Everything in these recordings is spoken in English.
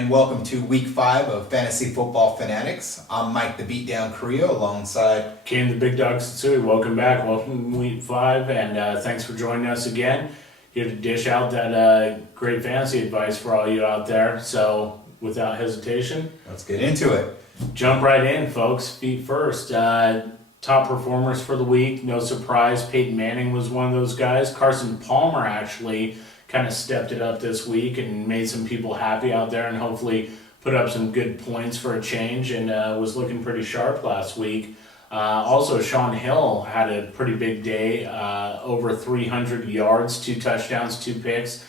and welcome to week 5 of Fantasy Football Fanatics. I'm Mike the Beatdown Creo alongside Ken the Big Dog Satsui. Welcome back. Welcome to week 5, and thanks for joining us again. Here to dish out that great fantasy advice for all you out there. So, without hesitation, let's get into it. Jump right in, folks. Feet first. Top performers for the week. No surprise, Peyton Manning was one of those guys. Carson Palmer actually kind of stepped it up this week and made some people happy out there and hopefully put up some good points for a change and was looking pretty sharp last week. Also, Sean Hill had a pretty big day, over 300 yards, 2 touchdowns, 2 picks.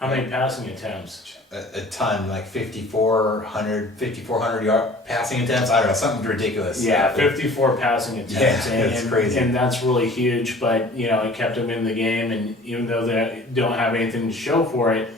How many passing attempts? A ton, like 5,400 yard passing attempts. I don't know, something ridiculous. Yeah, 54 passing attempts. Yeah, that's crazy. And that's really huge, but, it kept him in the game, and even though they don't have anything to show for it,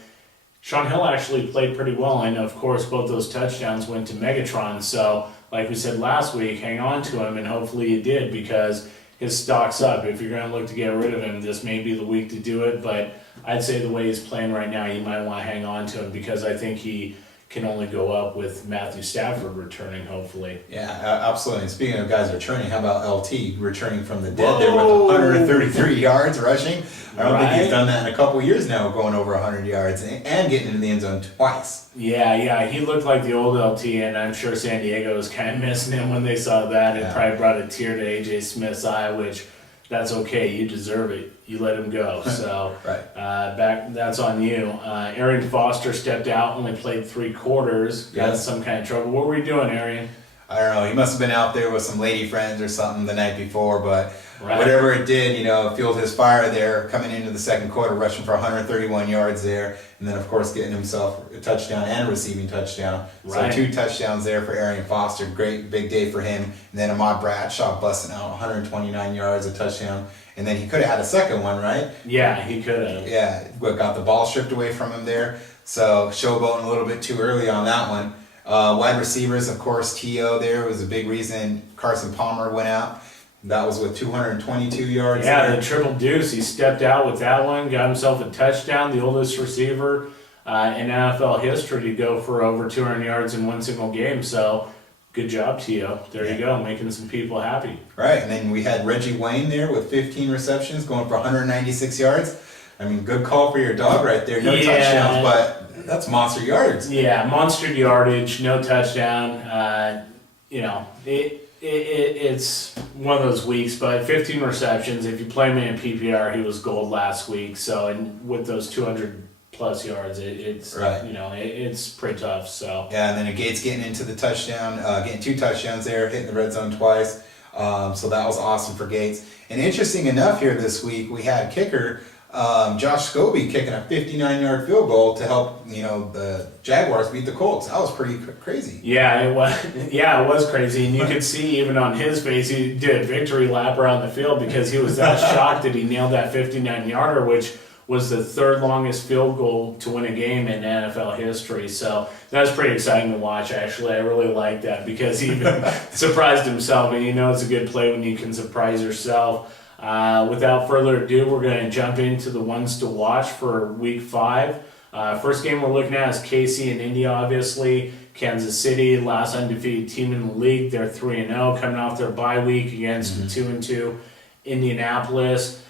Sean Hill actually played pretty well, and of course both those touchdowns went to Megatron, so like we said last week, hang on to him, and hopefully you did, because his stock's up. If you're going to look to get rid of him, this may be the week to do it, but I'd say the way he's playing right now, you might want to hang on to him because I think he can only go up with Matthew Stafford returning, hopefully. Yeah, absolutely. And speaking of guys returning, how about LT returning from the dead there with 133 yards rushing? I don't think he's done that in a couple years now, going over 100 yards and getting into the end zone twice. Yeah, he looked like the old LT, and I'm sure San Diego was kind of missing him when they saw that. It probably brought a tear to AJ Smith's eye, which that's okay. You deserve it. You let him go. So that's on you. Arian Foster stepped out, only played 3 quarters, got in some kind of trouble. What were you doing, Arian? I don't know. He must have been out there with some lady friends or something the night before, but whatever it did, fueled his fire there coming into the second quarter, rushing for 131 yards there, and then, of course, getting himself a touchdown and a receiving touchdown. So 2 touchdowns there for Arian Foster. Great big day for him. And then Ahmad Bradshaw busting out 129 yards, a touchdown. And then he could have had a second one, right? Yeah, he could have. Yeah, got the ball stripped away from him there. So showboating a little bit too early on that one. Wide receivers, of course, T.O. there was a big reason Carson Palmer went out. That was with 222 yards. Yeah, there. the triple deuce. He stepped out with that one, got himself a touchdown, the oldest receiver in NFL history to go for over 200 yards in one single game. So good job, T.O. There you go, making some people happy. Right, and then we had Reggie Wayne there with 15 receptions, going for 196 yards. I mean, good call for your dog right there. No touchdowns, but that's monster yards. Yeah, monster yardage, no touchdown. It's one of those weeks, but 15 receptions. If you play him in PPR, he was gold last week. So, and with those 200 plus yards, it's it's pretty tough. So yeah, and then Gates getting into the touchdown, getting 2 touchdowns there, hitting the red zone twice. So that was awesome for Gates. And interesting enough, here this week we had kicker Josh Scobie kicking a 59-yard field goal to help the Jaguars beat the Colts. That was pretty crazy. Yeah, it was. Yeah, it was crazy, and you could see even on his face he did a victory lap around the field because he was that shocked that he nailed that 59-yarder, which was the 3rd longest field goal to win a game in NFL history. So that was pretty exciting to watch, actually. I really liked that because he even surprised himself, and it's a good play when you can surprise yourself. Without further ado, we're going to jump into the ones to watch for week 5. First game we're looking at is KC and Indy, obviously. Kansas City, last undefeated team in the league. They're 3-0, coming off their bye week against 2-2 Indianapolis.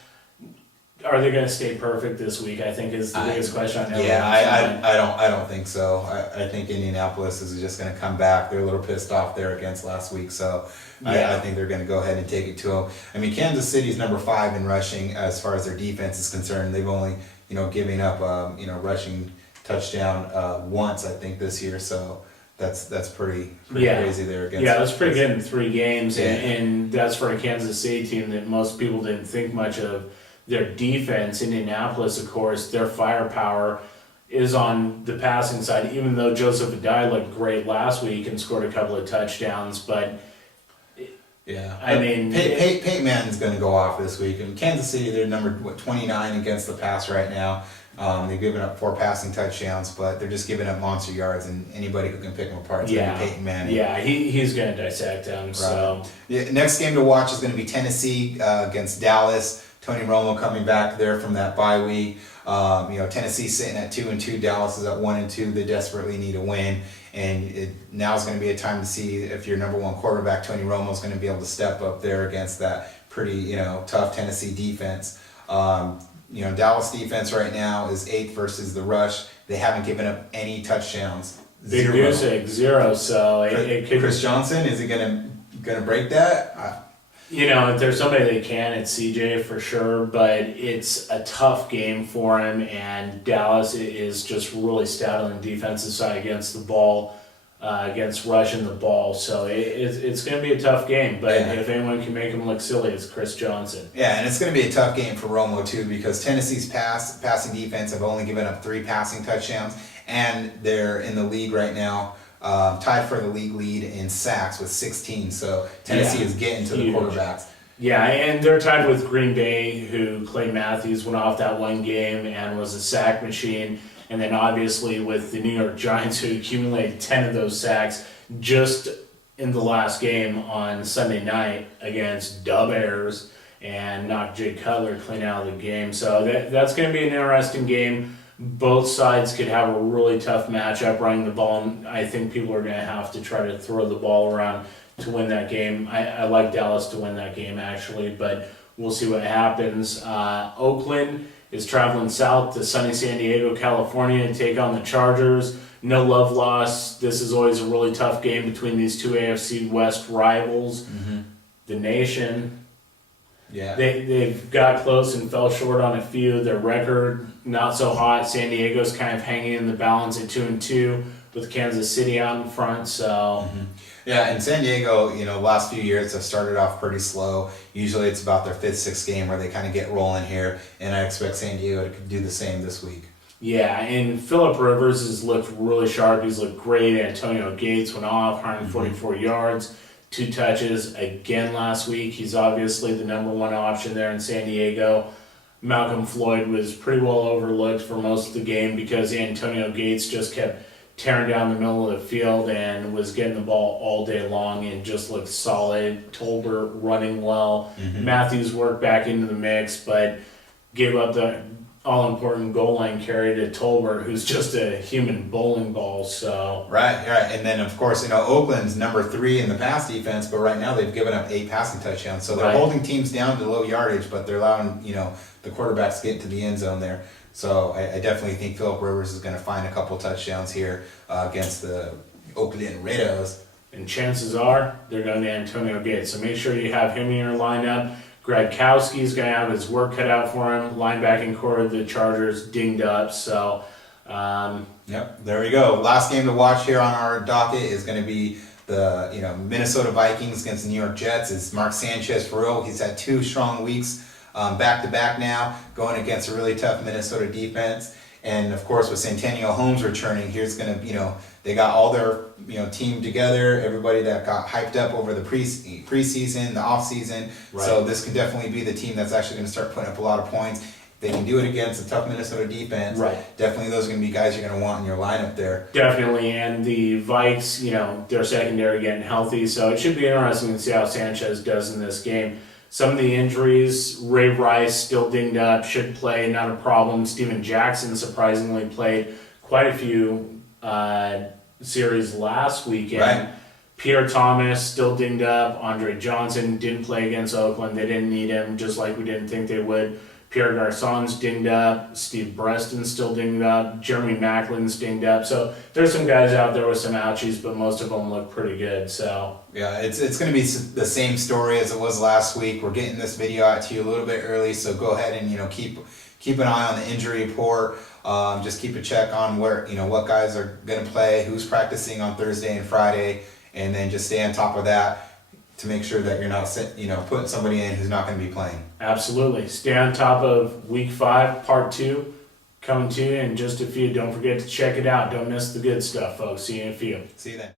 Are they going to stay perfect this week? I think is the biggest question on everyone's mind. I don't think so. I think Indianapolis is just going to come back. They're a little pissed off there against last week, so I think they're going to go ahead and take it to them. I mean, Kansas City's number 5 in rushing as far as their defense is concerned. They've only giving up rushing touchdown once, I think, this year. So that's pretty crazy there against. Yeah, that's pretty good in 3 games, and that's for a Kansas City team that most people didn't think much of. Their defense, Indianapolis, of course, their firepower is on the passing side, even though Joseph Adai looked great last week and scored a couple of touchdowns. But, Peyton Manning's going to go off this week. And Kansas City, they're number 29 against the pass right now. They've given up 4 passing touchdowns, but they're just giving up monster yards, and anybody who can pick them apart is going to be Peyton Manning. Yeah, he's going to dissect them. Right. So next game to watch is going to be Tennessee against Dallas. Tony Romo coming back there from that bye week. Tennessee's sitting at 2-2. Dallas is at 1-2. They desperately need a win, and now is going to be a time to see if your number one quarterback Tony Romo is going to be able to step up there against that pretty tough Tennessee defense. Dallas defense right now is 8th versus the rush. They haven't given up any touchdowns. Big goose egg, 0. So it could. Chris Johnson, is he gonna break that? If there's somebody that can, it's CJ for sure, but it's a tough game for him, and Dallas is just really stout on the defensive side against the ball, against rushing the ball, so it's going to be a tough game, but if anyone can make him look silly, it's Chris Johnson. Yeah, and it's going to be a tough game for Romo too, because Tennessee's passing defense have only given up 3 passing touchdowns, and they're in the league right now, tied for the league lead in sacks with 16. So Tennessee is getting to the quarterbacks. Yeah, and they're tied with Green Bay, who Clay Matthews went off that one game and was a sack machine. And then obviously with the New York Giants, who accumulated 10 of those sacks just in the last game on Sunday night against Dub Bears, and knocked Jay Cutler clean out of the game. So that's going to be an interesting game. Both sides could have a really tough matchup running the ball, and I think people are going to have to try to throw the ball around to win that game. I like Dallas to win that game, actually, but we'll see what happens. Oakland is traveling south to sunny San Diego, California, to take on the Chargers. No love lost. This is always a really tough game between these two AFC West rivals. Mm-hmm. The Nation... Yeah, they've got close and fell short on a few. Their record not so hot. San Diego's kind of hanging in the balance at 2-2 with Kansas City out in front. So yeah, and San Diego, last few years have started off pretty slow. Usually it's about their 5th, 6th game where they kind of get rolling here, and I expect San Diego to do the same this week. Yeah, and Phillip Rivers has looked really sharp. He's looked great. Antonio Gates went off 144 yards. 2 touches again last week. He's obviously the number one option there in San Diego. Malcolm Floyd was pretty well overlooked for most of the game because Antonio Gates just kept tearing down the middle of the field and was getting the ball all day long and just looked solid. Tolbert running well. Matthews worked back into the mix, but gave up the all-important goal line carry to Tolbert, who's just a human bowling ball. So right, and then of course Oakland's number 3 in the pass defense, but right now they've given up 8 passing touchdowns, so they're holding teams down to low yardage, but they're allowing the quarterbacks to get into the end zone there. So I definitely think Phillip Rivers is going to find a couple touchdowns here against the Oakland Raiders. And chances are they're going to Antonio Gates, so make sure you have him in your lineup. Gradkowski's going to have his work cut out for him. Linebacking core of the Chargers dinged up. So, yep, there we go. Last game to watch here on our docket is going to be the Minnesota Vikings against the New York Jets. It's Mark Sanchez for real. He's had 2 strong weeks back to back now, going against a really tough Minnesota defense. And of course, with Santonio Holmes returning, here's going to they got all their team together, everybody that got hyped up over the preseason, the offseason. Right. So this could definitely be the team that's actually going to start putting up a lot of points. They can do it against a tough Minnesota defense. Right. Definitely those are going to be guys you're going to want in your lineup there. Definitely, and the Vikes, their secondary getting healthy, so it should be interesting to see how Sanchez does in this game. Some of the injuries, Ray Rice still dinged up, should play, not a problem. Steven Jackson surprisingly played quite a few series last weekend. Right. Pierre Thomas still dinged up. Andre Johnson didn't play against Oakland. They didn't need him, just like we didn't think they would. Pierre Garçon's dinged up. Steve Breston's still dinged up. Jeremy Macklin's dinged up. So there's some guys out there with some ouchies, but most of them look pretty good. So yeah, it's going to be the same story as it was last week. We're getting this video out to you a little bit early, so go ahead and keep an eye on the injury report. Just keep a check on where what guys are going to play, who's practicing on Thursday and Friday, and then just stay on top of that to make sure that you're not putting somebody in who's not going to be playing. Absolutely. Stay on top of Week 5, Part 2, coming to you in just a few. Don't forget to check it out. Don't miss the good stuff, folks. See you in a few. See you then.